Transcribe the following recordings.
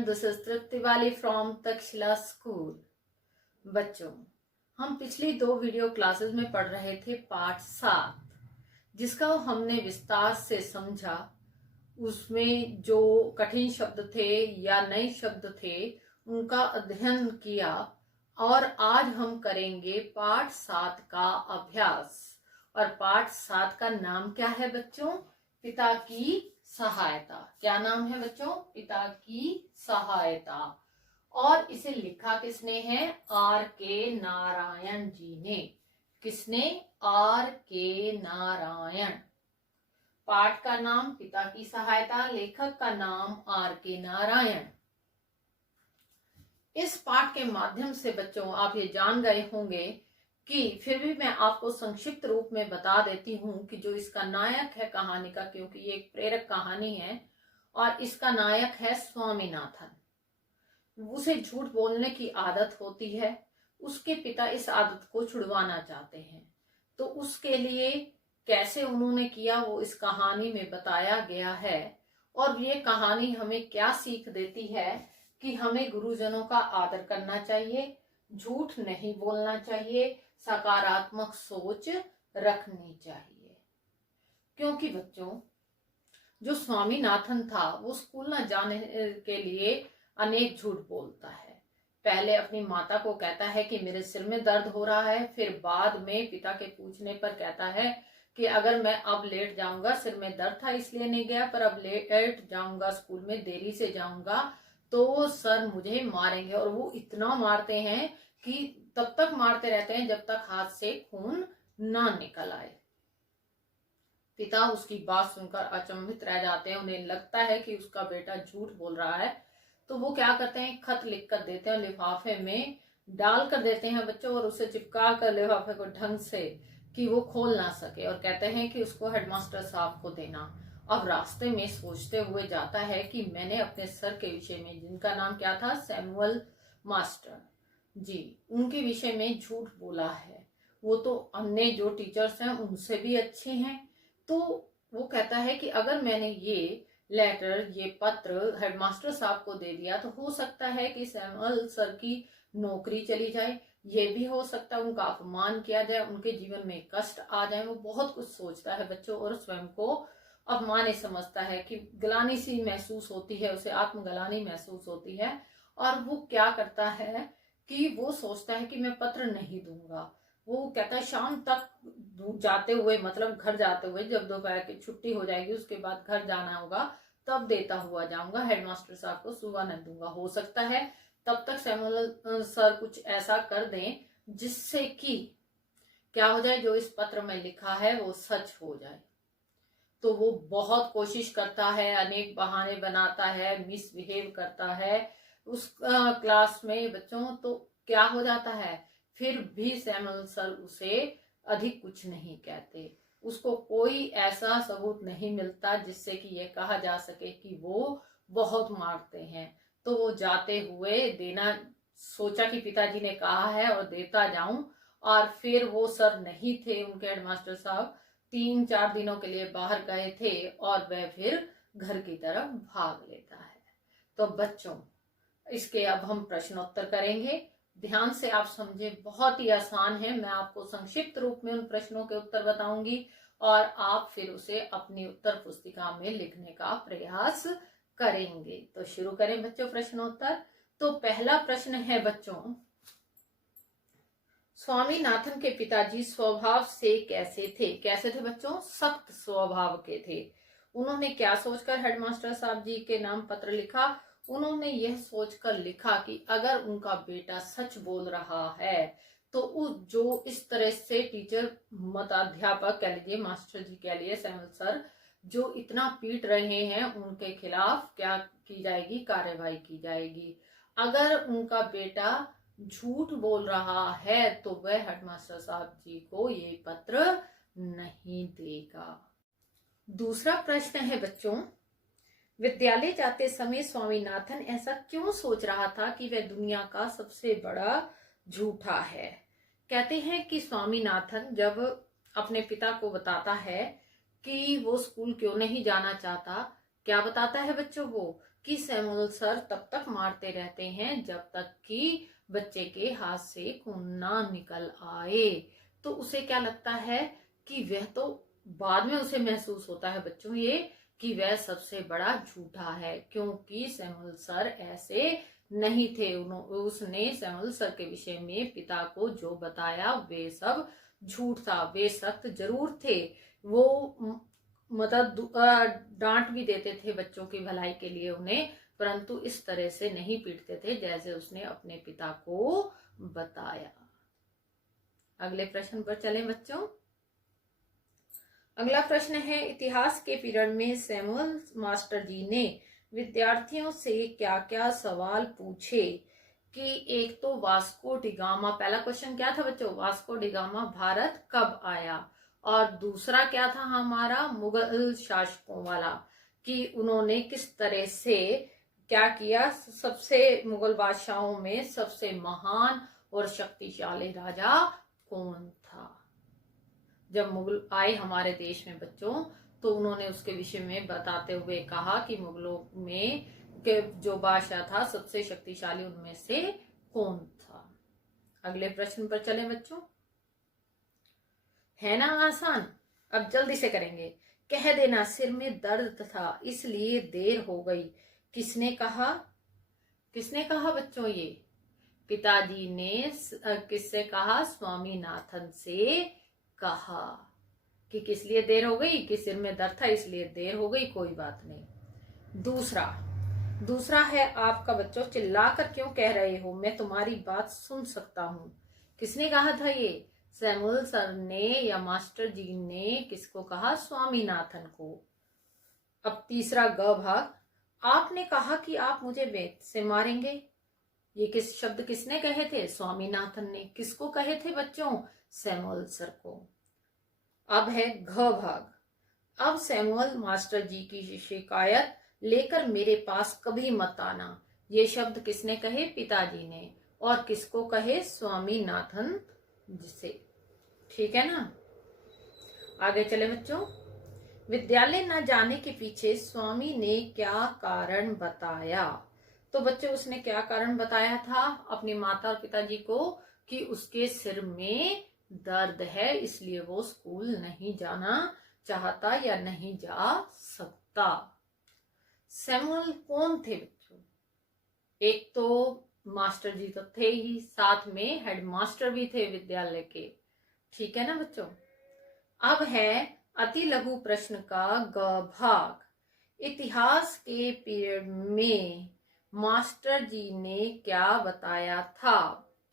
Everyone, this is तृप्ति वाली from Takshashila school. बच्चों, हम पिछली 2 वीडियो क्लासेस में पढ़ रहे थे पाठ 7, जिसका हमने विस्तार से समझा। उसमें जो कठिन शब्द थे या नए शब्द थे उनका अध्ययन किया और आज हम करेंगे पाठ 7 का अभ्यास। और पाठ 7 का नाम क्या है बच्चों? पिता की सहायता। क्या नाम है बच्चों? पिता की सहायता। और इसे लिखा किसने है? आर के नारायण जी ने। किसने? आर के नारायण। पाठ का नाम पिता की सहायता, लेखक का नाम आर के नारायण। इस पाठ के माध्यम से बच्चों आप ये जान गए होंगे कि फिर भी मैं आपको संक्षिप्त रूप में बता देती हूं कि जो इसका नायक है कहानी का, क्योंकि ये एक प्रेरक कहानी है और इसका नायक है स्वामीनाथन। उसे झूठ बोलने की आदत होती है। उसके पिता इस आदत को छुड़वाना चाहते हैं, तो उसके लिए कैसे उन्होंने किया वो इस कहानी में बताया गया है। और ये कहानी हमें क्या सीख देती है कि हमें गुरुजनों का आदर करना चाहिए, झूठ नहीं बोलना चाहिए, सकारात्मक सोच रखनी चाहिए। क्योंकि बच्चों, जो स्वामीनाथन था वो स्कूल न जाने के लिए अनेक झूठ बोलता है। पहले अपनी माता को कहता है कि मेरे सिर में दर्द हो रहा है, फिर बाद में पिता के पूछने पर कहता है कि अगर मैं अब लेट जाऊंगा, सिर में दर्द था इसलिए नहीं गया, पर अब लेट जाऊंगा, स्कूल में देरी से जाऊंगा तो सर मुझे मारेंगे। और वो इतना मारते हैं कि तब तक मारते रहते हैं जब तक हाथ से खून ना निकल आए। पिता उसकी बात सुनकर अचंभित रह जाते हैं। उन्हें लगता है कि उसका बेटा झूठ बोल रहा है, तो वो क्या करते हैं, खत लिख कर देते हैं, लिफाफे में डाल कर देते हैं बच्चों, और उसे चिपका कर लिफाफे को ढंग से कि वो खोल ना सके, और कहते हैं कि उसको हेडमास्टर साहब को देना। अब रास्ते में सोचते हुए जाता है कि मैंने अपने सर के विषय में, जिनका नाम क्या था, सैमुअल मास्टर जी, उनके विषय में झूठ बोला है। वो तो अन्य जो टीचर्स हैं उनसे भी अच्छे हैं। तो वो कहता है कि अगर मैंने ये लेटर, ये पत्र हेडमास्टर साहब को दे दिया तो हो सकता है कि सैमुअल सर की नौकरी चली जाए, ये भी हो सकता है उनका अपमान किया जाए, उनके जीवन में कष्ट आ जाए। वो बहुत कुछ सोचता है बच्चों, और स्वयं को अपमानित समझता है कि ग्लानि सी महसूस होती है, उसे आत्मग्लानि महसूस होती है। और वो क्या करता है कि वो सोचता है कि मैं पत्र नहीं दूंगा। वो कहता है शाम तक जाते हुए, मतलब घर जाते हुए, जब दोपहर की छुट्टी हो जाएगी उसके बाद घर जाना होगा तब देता हुआ जाऊंगा, हेडमास्टर साहब को सुबह नहीं दूंगा। हो सकता है तब तक सैमुअल सर कुछ ऐसा कर दें जिससे कि क्या हो जाए, जो इस पत्र में लिखा है वो सच हो जाए। तो वो बहुत कोशिश करता है, अनेक बहाने बनाता है, मिसबिहेव करता है उस क्लास में बच्चों। तो क्या हो जाता है, फिर भी सैमुअल सर उसे अधिक कुछ नहीं कहते। उसको कोई ऐसा सबूत नहीं मिलता जिससे कि ये कहा जा सके कि वो बहुत मारते हैं। तो वो जाते हुए देना सोचा कि पिताजी ने कहा है और देता जाऊं, और फिर वो सर नहीं थे, उनके हेडमास्टर साहब 3-4 दिनों के लिए बाहर गए थे और वह फिर घर की तरफ भाग लेता है। तो बच्चों, इसके अब हम प्रश्नोत्तर करेंगे। ध्यान से आप समझे, बहुत ही आसान है। मैं आपको संक्षिप्त रूप में उन प्रश्नों के उत्तर बताऊंगी और आप फिर उसे अपनी उत्तर पुस्तिका में लिखने का प्रयास करेंगे। तो शुरू करें बच्चों प्रश्नोत्तर। तो पहला प्रश्न है बच्चों, स्वामीनाथन के पिताजी स्वभाव से कैसे थे? कैसे थे बच्चों? सख्त स्वभाव के थे। उन्होंने क्या सोचकर हेडमास्टर साहब जी के नाम पत्र लिखा? उन्होंने यह सोचकर लिखा कि अगर उनका बेटा सच बोल रहा है तो जो इस तरह से टीचर, मताध्यापक कह लीजिए, मास्टर जी कह लीजिए, सैमुअल सर जो इतना पीट रहे हैं, उनके खिलाफ क्या की जाएगी, कार्यवाही की जाएगी। अगर उनका बेटा झूठ बोल रहा है तो वह हेडमास्टर साहब जी को ये पत्र नहीं देगा। दूसरा प्रश्न है बच्चों, विद्यालय जाते समय स्वामीनाथन ऐसा क्यों सोच रहा था कि वह दुनिया का सबसे बड़ा झूठा है? कहते हैं कि स्वामीनाथन जब अपने पिता को बताता है कि वो स्कूल क्यों नहीं जाना चाहता, क्या बताता है बच्चों वो, कि सैमुअल सर तब तक मारते रहते हैं जब तक कि बच्चे के हाथ से खून ना निकल आए। तो उसे क्या लगता है कि वह तो बाद में उसे महसूस होता है बच्चों ये कि वह सबसे बड़ा झूठा है, क्योंकि सैमुअल सर ऐसे नहीं थे। उसने सैमुअल सर के विषय में पिता को जो बताया वे सब झूठ था। वे सख्त जरूर थे, वो मतलब डांट भी देते थे बच्चों की भलाई के लिए उन्हें, परंतु इस तरह से नहीं पीटते थे जैसे उसने अपने पिता को बताया। अगले प्रश्न पर चलें बच्चों। अगला प्रश्न है, इतिहास के पीरियड में सैमुअल मास्टर जी ने विद्यार्थियों से क्या क्या सवाल पूछे? कि एक तो वास्को डिगामा, पहला क्वेश्चन क्या था बच्चों, वास्को डिगामा भारत कब आया, और दूसरा क्या था हमारा मुगल शासकों वाला, कि उन्होंने किस तरह से क्या किया, सबसे मुगल बादशाहों में सबसे महान और शक्तिशाली राजा कौन था। जब मुगल आए हमारे देश में बच्चों, तो उन्होंने उसके विषय में बताते हुए कहा कि मुगलों में के जो बादशाह था सबसे शक्तिशाली उनमें से कौन था। अगले प्रश्न पर चलें बच्चों। है ना आसान, अब जल्दी से करेंगे। कह देना सिर में दर्द था इसलिए देर हो गई, किसने कहा? किसने कहा बच्चों? ये पिताजी ने किससे कहा? स्वामीनाथन से कहा कि किस लिए देर हो गई, कि सिर में दर्द था इसलिए देर हो गई, कोई बात नहीं। दूसरा है आपका बच्चों, चिल्लाकर क्यों कह रहे हो, मैं तुम्हारी बात सुन सकता हूं। किसने कहा था ये? सैमुअल सर ने या मास्टर जी ने किसको कहा? स्वामीनाथन को। अब तीसरा ग भाग, आपने कहा कि आप मुझे बेत से मारेंगे, ये किस शब्द किसने कहे थे? स्वामीनाथन ने। किसको कहे थे बच्चों? सैमुअल सर को। अब है घ भाग, अब सैमुअल मास्टर जी की शिकायत लेकर मेरे पास कभी मत आना, ये शब्द किसने कहे? पिताजी ने। और किसको कहे? स्वामीनाथन जिसे। ठीक है ना। आगे चले बच्चों। विद्यालय न जाने के पीछे स्वामी ने क्या कारण बताया? तो बच्चों उसने क्या कारण बताया था अपनी माता और पिताजी को? कि उसके सिर में दर्द है इसलिए वो स्कूल नहीं जाना चाहता या नहीं जा सकता। सैमुअल कौन थे बच्चों? एक तो मास्टर जी तो थे ही, साथ में हेडमास्टर भी थे विद्यालय के। ठीक है ना बच्चों। अब है अति लघु प्रश्न का ग भाग, इतिहास के पीरियड में मास्टर जी ने क्या बताया था?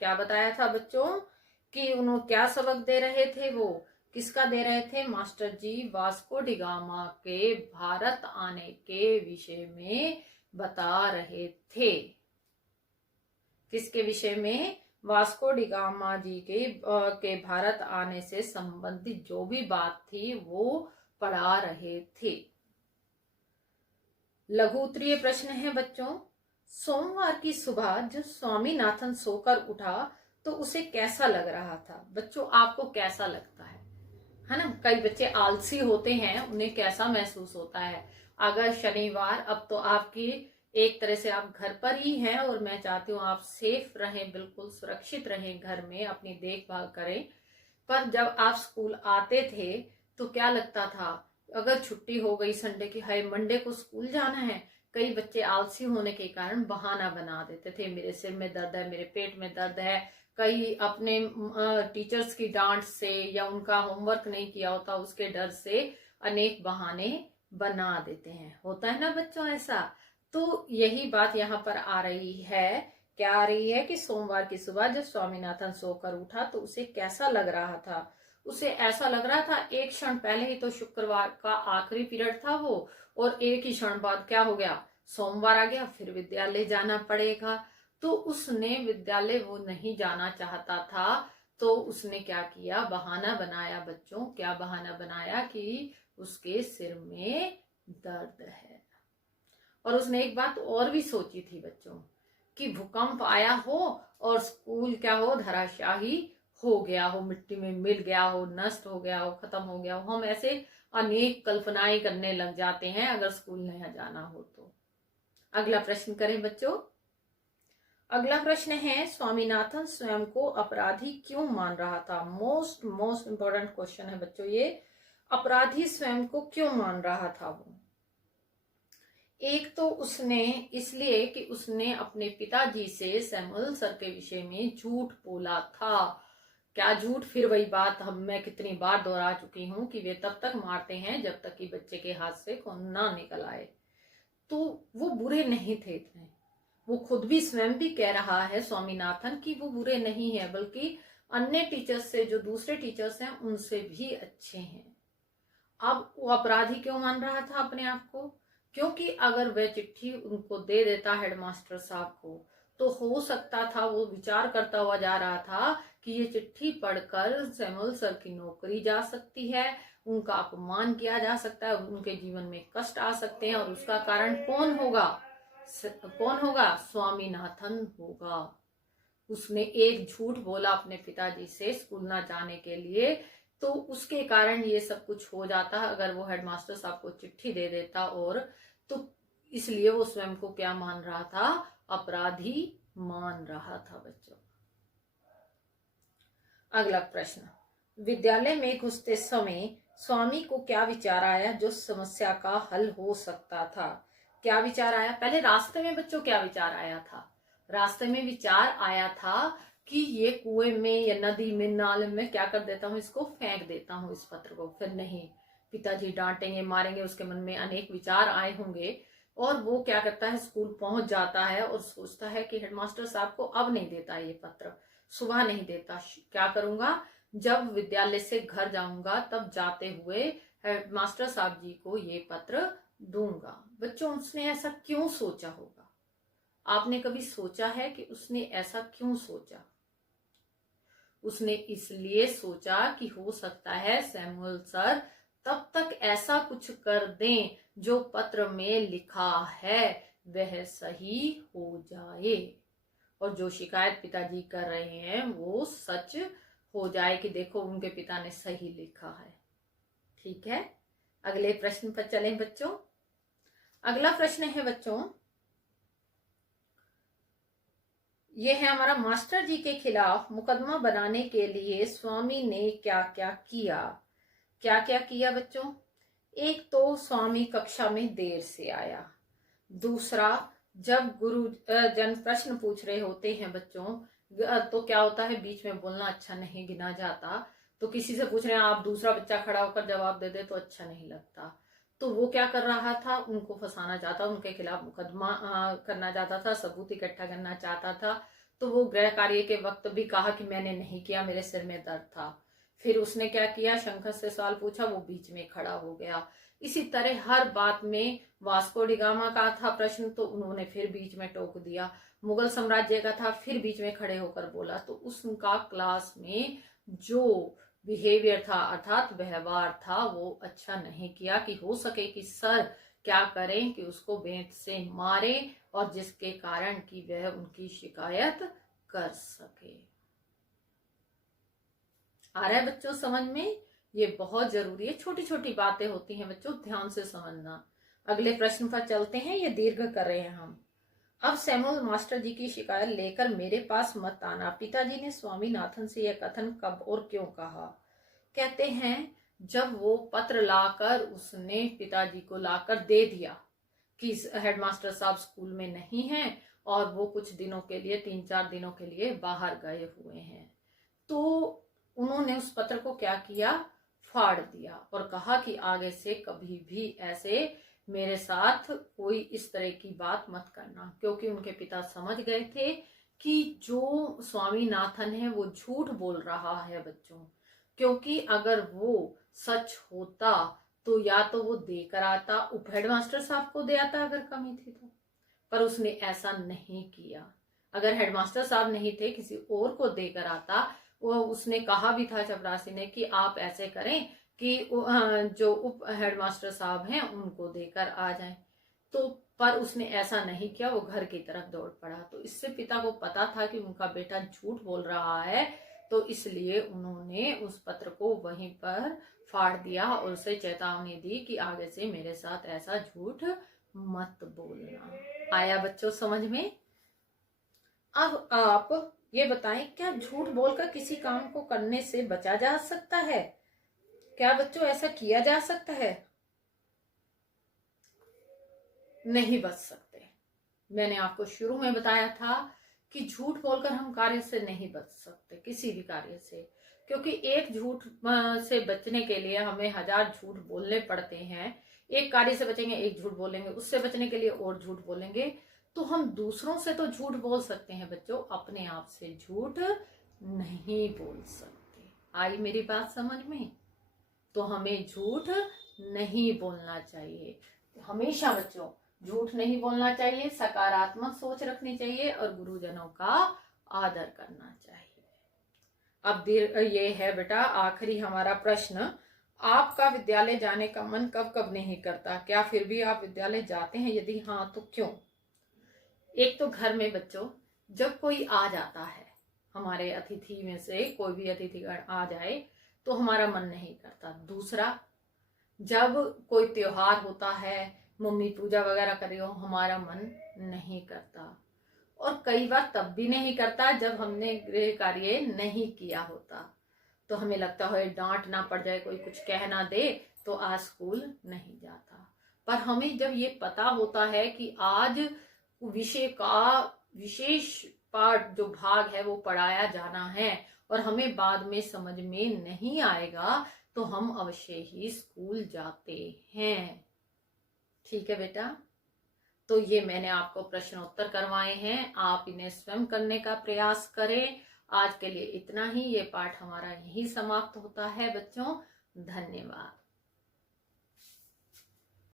क्या बताया था बच्चों? कि उन्होंने क्या सबक दे रहे थे? वो किसका दे रहे थे मास्टर जी? वास्को डिगामा के भारत आने के विषय में बता रहे थे। किसके विषय में? वास्को डिगामा जी के भारत आने से संबंधित जो भी बात थी वो पढ़ा रहे थे। लघु उत्तरीय प्रश्न है बच्चों, सोमवार की सुबह जब स्वामीनाथन सोकर उठा तो उसे कैसा लग रहा था? बच्चों आपको कैसा लगता है ना? कई बच्चे आलसी होते हैं, उन्हें कैसा महसूस होता है? अगर शनिवार, अब तो आपकी एक तरह से आप घर पर ही हैं और मैं चाहती हूँ आप सेफ रहें, बिल्कुल सुरक्षित रहें घर में, अपनी देखभाल करें। पर जब आप स्कूल आते थे तो क्या लगता था? अगर छुट्टी हो गई संडे की, हाय मंडे को स्कूल जाना है, कई बच्चे आलसी होने के कारण बहाना बना देते थे, मेरे सिर में दर्द है, मेरे पेट में दर्द है। कई अपने टीचर्स की डांट से या उनका होमवर्क नहीं किया होता उसके डर से अनेक बहाने बना देते हैं। होता है ना बच्चों ऐसा? तो यही बात यहाँ पर आ रही है। क्या आ रही है? कि सोमवार की सुबह जब स्वामीनाथन सोकर उठा तो उसे कैसा लग रहा था? उसे ऐसा लग रहा था, एक क्षण पहले ही तो शुक्रवार का आखिरी पीरियड था वो, और एक ही क्षण बाद क्या हो गया? सोमवार आ गया, फिर विद्यालय जाना पड़ेगा। तो उसने विद्यालय वो नहीं जाना चाहता था, तो उसने क्या किया? बहाना बनाया बच्चों। क्या बहाना बनाया? कि उसके सिर में दर्द है। और उसने एक बात और भी सोची थी बच्चों, कि भूकंप आया हो और स्कूल क्या हो? धराशाही हो गया हो, मिट्टी में मिल गया हो, नष्ट हो गया हो, खत्म हो गया हो। हम ऐसे अनेक कल्पनाएं करने लग जाते हैं अगर स्कूल नहीं जाना हो तो। अगला प्रश्न करें बच्चों। अगला प्रश्न है, स्वामीनाथन स्वयं को अपराधी क्यों मान रहा था? मोस्ट इंपॉर्टेंट क्वेश्चन है बच्चों ये। अपराधी स्वयं को क्यों मान रहा था वो? एक तो उसने इसलिए कि उसने अपने पिताजी से सैमुअल सर के विषय में झूठ बोला था। क्या झूठ? फिर वही बात मैं कितनी बार दोहरा चुकी हूं कि वे तब तक मारते हैं जब तक कि बच्चे के हाथ से खून ना निकल आए। तो वो बुरे नहीं थे इतने। वो खुद भी स्वयं भी कह रहा है स्वामीनाथन कि वो बुरे नहीं है, बल्कि अन्य टीचर्स से, जो दूसरे टीचर्स हैं उनसे भी अच्छे हैं। अब वो अपराधी क्यों मान रहा था अपने आप को? क्योंकि अगर वह चिट्ठी उनको दे देता हेडमास्टर साहब को, तो हो सकता था, वो विचार करता हुआ जा रहा था कि ये चिट्ठी पढ़कर सैमुअल सर की नौकरी जा सकती है, उनका अपमान किया जा सकता है, उनके जीवन में कष्ट आ सकते हैं, और उसका कारण कौन होगा? स्वामीनाथन होगा। उसने एक झूठ बोला अपने पिताजी से स्कूल ना जाने के लिए, तो उसके कारण ये सब कुछ हो जाता। अगर वो हेडमास्टर साहब को चिट्ठी दे देता और, तो इसलिए वो स्वयं को क्या मान रहा था? अपराधी मान रहा था बच्चों। अगला प्रश्न, विद्यालय में घुसते समय स्वामी को क्या विचार आया जो समस्या का हल हो सकता था? क्या विचार आया? पहले रास्ते में बच्चों क्या विचार आया था? रास्ते में विचार आया था कि ये कुएं में या नदी में, नाले में क्या कर देता हूँ, इसको फेंक देता हूँ इस पत्र को। फिर नहीं, पिताजी डांटेंगे, मारेंगे, उसके मन में अनेक विचार आए होंगे, और वो क्या करता है, स्कूल पहुंच जाता है और सोचता है कि हेडमास्टर साहब को अब नहीं देता ये पत्र, सुबह नहीं देता, क्या करूंगा, जब विद्यालय से घर जाऊंगा तब जाते हुए हेडमास्टर साहब जी को ये पत्र दूंगा। बच्चों, उसने ऐसा क्यों सोचा होगा? आपने कभी सोचा है कि उसने ऐसा क्यों सोचा? उसने इसलिए सोचा कि हो सकता है सैमुअल सर तब तक ऐसा कुछ कर दें जो पत्र में लिखा है वह सही हो जाए, और जो शिकायत पिताजी कर रहे हैं वो सच हो जाए कि देखो उनके पिता ने सही लिखा है। ठीक है, अगले प्रश्न पर चलें बच्चों। अगला प्रश्न है बच्चों, ये है हमारा, मास्टर जी के खिलाफ मुकदमा बनाने के लिए स्वामी ने क्या क्या किया? क्या क्या किया बच्चों? एक तो स्वामी कक्षा में देर से आया। दूसरा, जब गुरु जन प्रश्न पूछ रहे होते हैं बच्चों, तो क्या होता है, बीच में बोलना अच्छा नहीं गिना जाता। तो किसी से पूछ रहे हैं आप, दूसरा बच्चा खड़ा होकर जवाब दे दे तो अच्छा नहीं लगता। तो वो क्या कर रहा था, उनको फंसाना चाहता, उनके खिलाफ मुकदमा करना चाहता था, सबूत इकट्ठा करना चाहता था। तो वो गृह कार्य के वक्त भी कहा कि मैंने नहीं किया, मेरे सिर में दर्द था। फिर उसने क्या किया, शंकर से सवाल पूछा, वो बीच में खड़ा हो गया। इसी तरह हर बात में, वास्को डिगामा का था प्रश्न तो उन्होंने फिर बीच में टोक दिया, मुगल साम्राज्य का था फिर बीच में खड़े होकर बोला। तो उसका क्लास में जो बिहेवियर था, अर्थात व्यवहार था, वो अच्छा नहीं किया कि हो सके कि सर क्या करें कि उसको बेंत से मारे, और जिसके कारण कि वह उनकी शिकायत कर सके। आ रहा है बच्चों समझ में? ये बहुत जरूरी है, छोटी छोटी बातें होती हैं बच्चों, ध्यान से समझना। अगले प्रश्न पर चलते हैं, ये दीर्घ कर रहे हैं हम। अब सैमुअल मास्टर जी की शिकायत लेकर मेरे पास मत आना। पिताजी ने स्वामीनाथन से यह कथन कब और क्यों कहा? कहते हैं जब वो पत्र लाकर उसने पिताजी को लाकर दे दिया कि हेडमास्टर साहब स्कूल में नहीं हैं और वो कुछ दिनों के लिए, 3-4 दिनों के लिए बाहर गए हुए हैं, तो उन्होंने उस पत्र को क्या किया, फाड़ दिया और कहा कि आगे से कभी भी ऐसे मेरे साथ कोई इस तरह की बात मत करना। क्योंकि उनके पिता समझ गए थे कि जो स्वामीनाथन है वो झूठ बोल रहा है बच्चों, क्योंकि अगर वो सच होता तो या तो वो देकर आता, उप हेडमास्टर साहब को दे आता अगर कमी थी तो, पर उसने ऐसा नहीं किया। अगर हेडमास्टर साहब नहीं थे, किसी और को देकर आता। वो उसने कहा भी था चपरासी ने कि आप ऐसे करें कि जो उप हेडमास्टर साहब हैं उनको देकर आ जाएं, तो पर उसने ऐसा नहीं किया, वो घर की तरफ दौड़ पड़ा। तो इससे पिता को पता था कि उनका बेटा झूठ बोल रहा है, तो इसलिए उन्होंने उस पत्र को वहीं पर फाड़ दिया और उसे चेतावनी दी कि आगे से मेरे साथ ऐसा झूठ मत बोलना। आया बच्चों समझ में? अब आप ये बताएं, क्या झूठ बोलकर किसी काम को करने से बचा जा सकता है? क्या बच्चों ऐसा किया जा सकता है? नहीं बच सकते। मैंने आपको शुरू में बताया था कि झूठ बोलकर हम कार्य से नहीं बच सकते, किसी भी कार्य से, क्योंकि एक झूठ से बचने के लिए हमें 1000 झूठ बोलने पड़ते हैं। एक कार्य से बचेंगे, एक झूठ बोलेंगे, उससे बचने के लिए और झूठ बोलेंगे। तो हम दूसरों से तो झूठ बोल सकते हैं बच्चों, अपने आप से झूठ नहीं बोल सकते। आई मेरी बात समझ में? तो हमें झूठ नहीं बोलना चाहिए। हमेशा बच्चों झूठ नहीं बोलना चाहिए, सकारात्मक सोच रखनी चाहिए और गुरुजनों का आदर करना चाहिए। अब ये है बेटा आखिरी हमारा प्रश्न, आपका विद्यालय जाने का मन कब कब नहीं करता? क्या फिर भी आप विद्यालय जाते हैं? यदि हाँ तो क्यों? एक तो घर में बच्चों जब कोई आ जाता है, हमारे अतिथि में से कोई भी अतिथिगण आ जाए तो हमारा मन नहीं करता। दूसरा, जब कोई त्योहार होता है, मम्मी पूजा वगैरह कर रही हो, हमारा मन नहीं करता। और कई बार तब भी नहीं करता जब हमने गृह कार्य नहीं किया होता, तो हमें लगता है डांट ना पड़ जाए, कोई कुछ कह ना दे, तो आज स्कूल नहीं जाता। पर हमें जब ये पता होता है कि आज विषय का विशेष पाठ जो भाग है वो पढ़ाया जाना है और हमें बाद में समझ में नहीं आएगा, तो हम अवश्य ही स्कूल जाते हैं। ठीक है बेटा? तो ये मैंने आपको प्रश्न उत्तर करवाए हैं, आप इन्हें स्वयं करने का प्रयास करें। आज के लिए इतना ही, ये पाठ हमारा यही समाप्त होता है बच्चों। धन्यवाद।